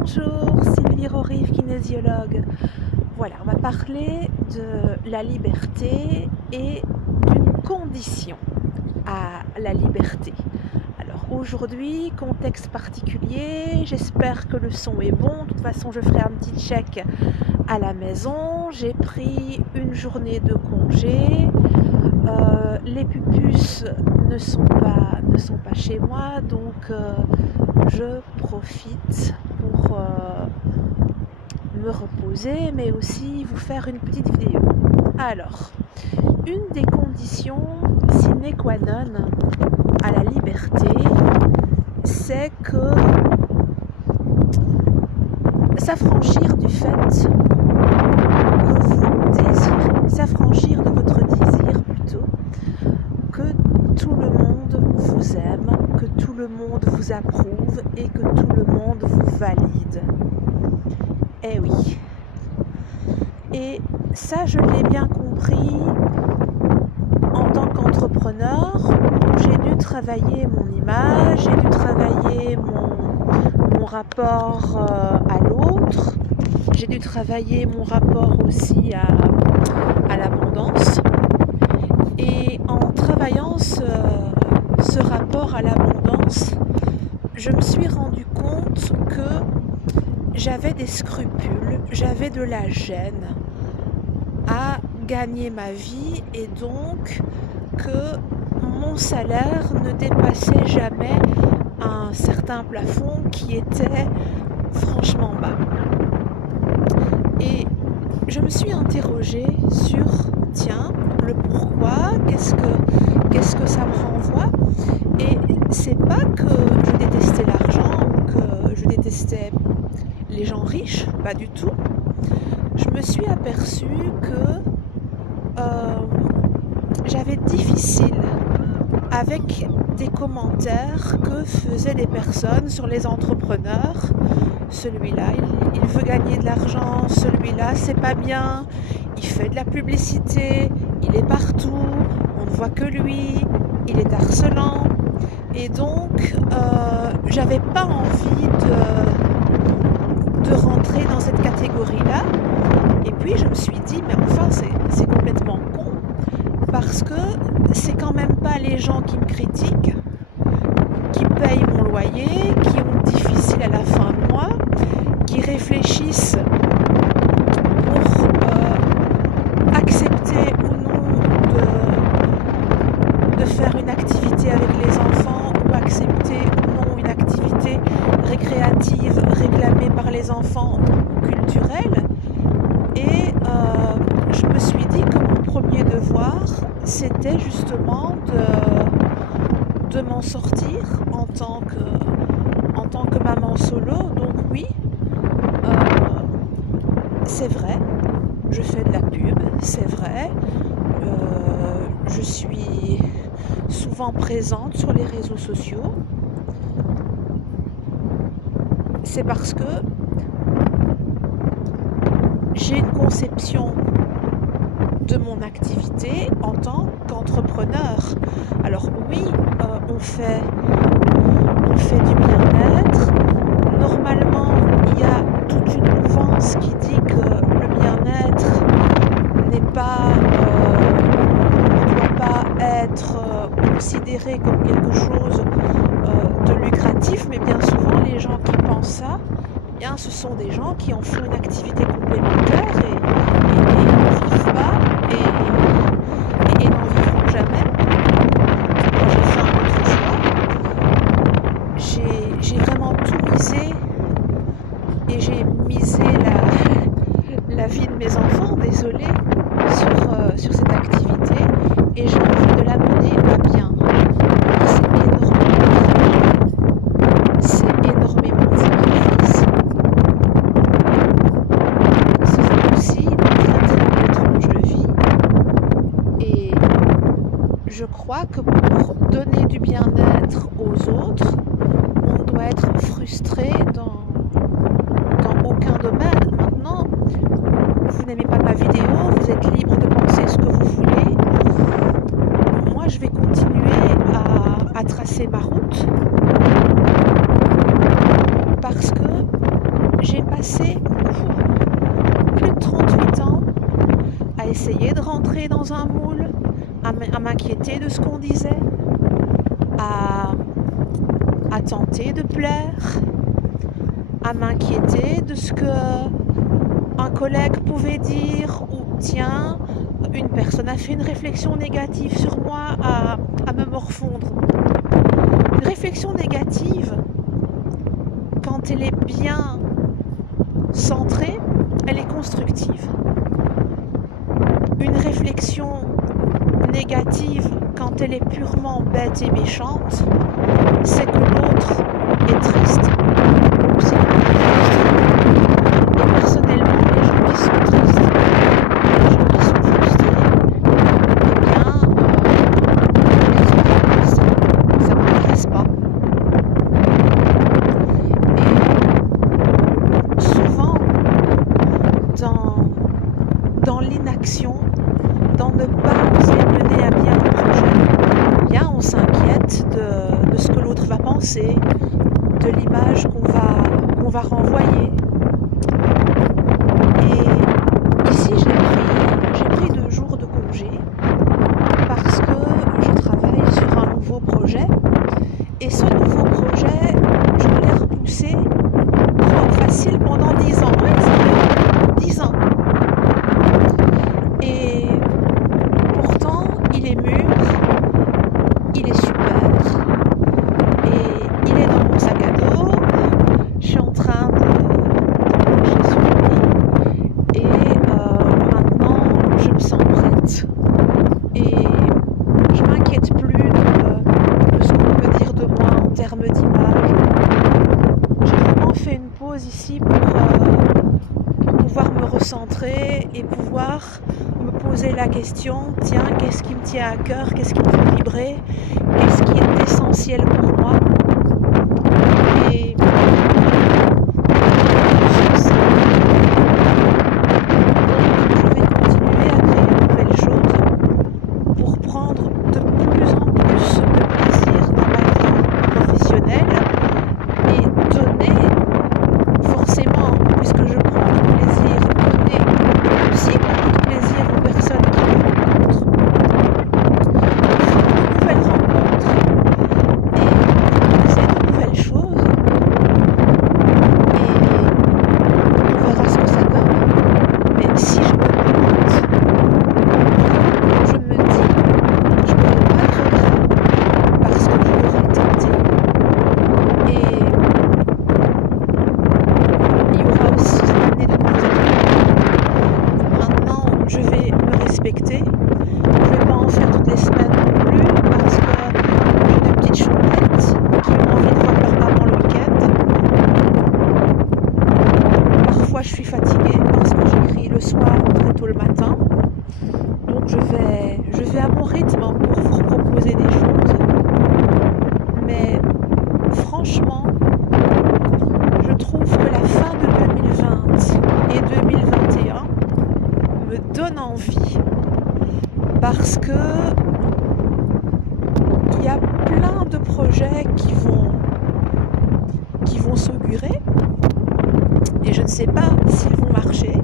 Bonjour, Sylvie Rorive, kinésiologue. Voilà, on va parler de la liberté et d'une condition à la liberté. Alors aujourd'hui, contexte particulier, j'espère que le son est bon. De toute façon, je ferai un petit check à la maison. J'ai pris une journée de congé. Les pupus ne sont pas chez moi, donc je profite pour me reposer, mais aussi vous faire une petite vidéo. Alors, une des conditions sine qua non à la liberté, c'est que s'affranchir du fait que vous désirez, s'affranchir de votre désir plutôt, que tout le monde vous aime, que tout le monde vous approuve et que tout le monde vous valide. Eh oui. Et ça, je l'ai bien compris en tant qu'entrepreneur. J'ai dû travailler mon image, j'ai dû travailler mon rapport à l'autre, j'ai dû travailler mon rapport aussi à l'abondance. Et en travaillant ce rapport à l'abondance, je me suis rendu compte que j'avais des scrupules, j'avais de la gêne à gagner ma vie et donc que mon salaire ne dépassait jamais un certain plafond qui était franchement bas. Et je me suis interrogée sur, tiens, le pourquoi, qu'est-ce que ça me renvoie. Et c'est pas que je détestais l'argent ou que je détestais les gens riches, pas du tout. Je me suis aperçue que j'avais difficile avec des commentaires que faisaient des personnes sur les entrepreneurs. Celui-là, il veut gagner de l'argent, celui-là, c'est pas bien, il fait de la publicité, il est partout, on ne voit que lui, il est harcelant. Et donc, j'avais pas envie de rentrer dans cette catégorie-là. Et puis, je me suis dit, mais enfin, c'est complètement con, parce que c'est quand même pas les gens qui me critiquent, qui payent mon loyer, qui ont difficile à la fin de mois, qui réfléchissent pour accepter ou non de faire une activité avec les enfants ou accepter ou non une activité récréative réclamée par les enfants ou culturelle. Et je me suis dit que mon premier devoir, c'était justement de m'en sortir en tant que maman solo. Donc oui, c'est vrai, je fais de la pub, c'est vrai, je suis souvent présente sur les réseaux sociaux. C'est parce que j'ai une conception de mon activité en tant qu'entrepreneur. Alors oui, on fait du bien-être. Normalement, il y a toute une mouvance qui dit que le bien-être n'est pas, ne doit pas être considéré comme quelque chose de lucratif, mais bien souvent les gens qui pensent ça, eh bien, ce sont des gens qui en font une activité complémentaire et n'en vivent pas et n'en vivront jamais. Moi, j'ai fait un autre choix. J'ai vraiment tout misé et j'ai misé la vie de mes enfants, désolée, sur cette activité et j'ai envie de la mener à bien. C'est énormément de sacrifices. C'est aussi une très très belle tranche de vie. Et je crois que pour donner du bien-être aux autres, on doit être frustré dans aucun domaine. Maintenant, vous n'aimez pas ma vidéo, vous êtes libre de penser ce que vous voulez. Moi, je vais continuer à tracer ma route parce que à m'inquiéter de ce qu'on disait, à tenter de plaire, à m'inquiéter de ce que un collègue pouvait dire, ou tiens, une personne a fait une réflexion négative sur moi, à me morfondre. Une réflexion négative, quand elle est bien centrée, elle est constructive. Une réflexion négative, quand elle est purement bête et méchante, c'est que l'autre est triste. Ou c'est que l'autre est frustré. Et personnellement, les gens qui sont tristes, les gens qui sont frustrés, eh bien, ça m'intéresse pas. Et souvent, dans l'inaction, dans ne pas oser mener à bien un projet, eh bien, on s'inquiète de ce que l'autre va penser, de l'image qu'on va renvoyer. Et ici, j'ai pris 2 jours de congé parce que je travaille sur un nouveau projet. Et ce nouveau projet, je l'ai repoussé facile pendant 10 ans. Oui, c'est vrai, 10 ans. Et pourtant, il est mûr, il est super, et il est dans mon sac à dos. Je suis en train de marcher sur lui, et maintenant, je me sens prête. Et je m'inquiète plus de ce qu'on peut dire de moi en termes d'image. J'ai vraiment fait une pause ici pour pouvoir me recentrer et pouvoir me poser la question, tiens, qu'est-ce qui me tient à cœur, qu'est-ce qui me fait vibrer, qu'est-ce qui est essentiel pour moi. Et sur ça, je vais continuer à créer de nouvelles choses pour prendre de plus en plus de plaisir dans ma vie professionnelle et donner forcément, puisque je prends du plaisir, donner aussi beaucoup de plaisir aux personnes qui me rencontrent, faire de nouvelles rencontres et proposer de nouvelles choses. Et on verra ce que ça donne. Mais si je me plante, je me dis, je n'aurai pas de regret parce que je l'aurai tenté. Et il y aura aussi cette année de nouveaux événements. Maintenant, je vais me respecter. Je ne vais pas en faire toutes les semaines non plus parce que j'ai 2 petites chouettes qui ont envie de voir leur maman le week-end. Parfois, je suis fatiguée parce que j'écris le soir ou très tôt le matin. Donc, je vais à mon rythme pour vous proposer des choses. Mais franchement, je trouve que la fin de 2020 et 2021 me donne envie parce que il y a plein de projets qui vont s'augurer et je ne sais pas s'ils vont marcher.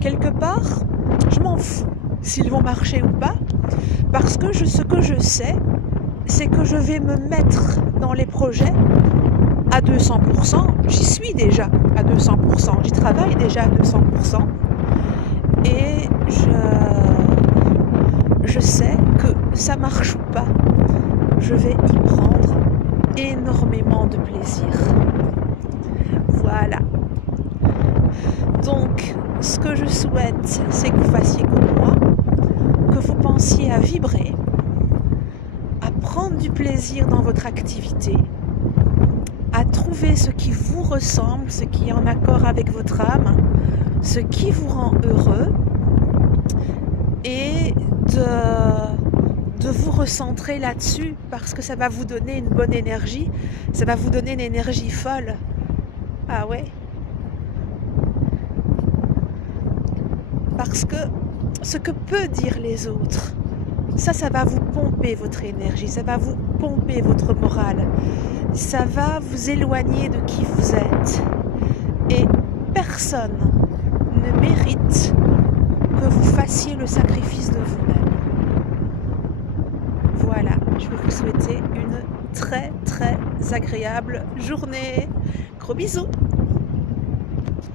Quelque part, je m'en fous s'ils vont marcher ou pas parce que ce que je sais, c'est que je vais me mettre dans les projets à 200%. J'y suis déjà à 200%. J'y travaille déjà à 200%. Et je sais que ça marche ou pas. Je vais y prendre énormément de plaisir. Voilà. Donc, ce que je souhaite, c'est que vous fassiez comme moi, que vous pensiez à vibrer, à prendre du plaisir dans votre activité, à trouver ce qui vous ressemble, ce qui est en accord avec votre âme, ce qui vous rend heureux, et de vous recentrer là-dessus parce que ça va vous donner une bonne énergie, ça va vous donner une énergie folle. Ah ouais. Parce que ce que peuvent dire les autres, ça va vous pomper votre énergie, ça va vous pomper votre morale, ça va vous éloigner de qui vous êtes. Et personne ne mérite que vous fassiez le sacrifice de vous-même. peux vous souhaiter une très agréable journée. Gros bisous!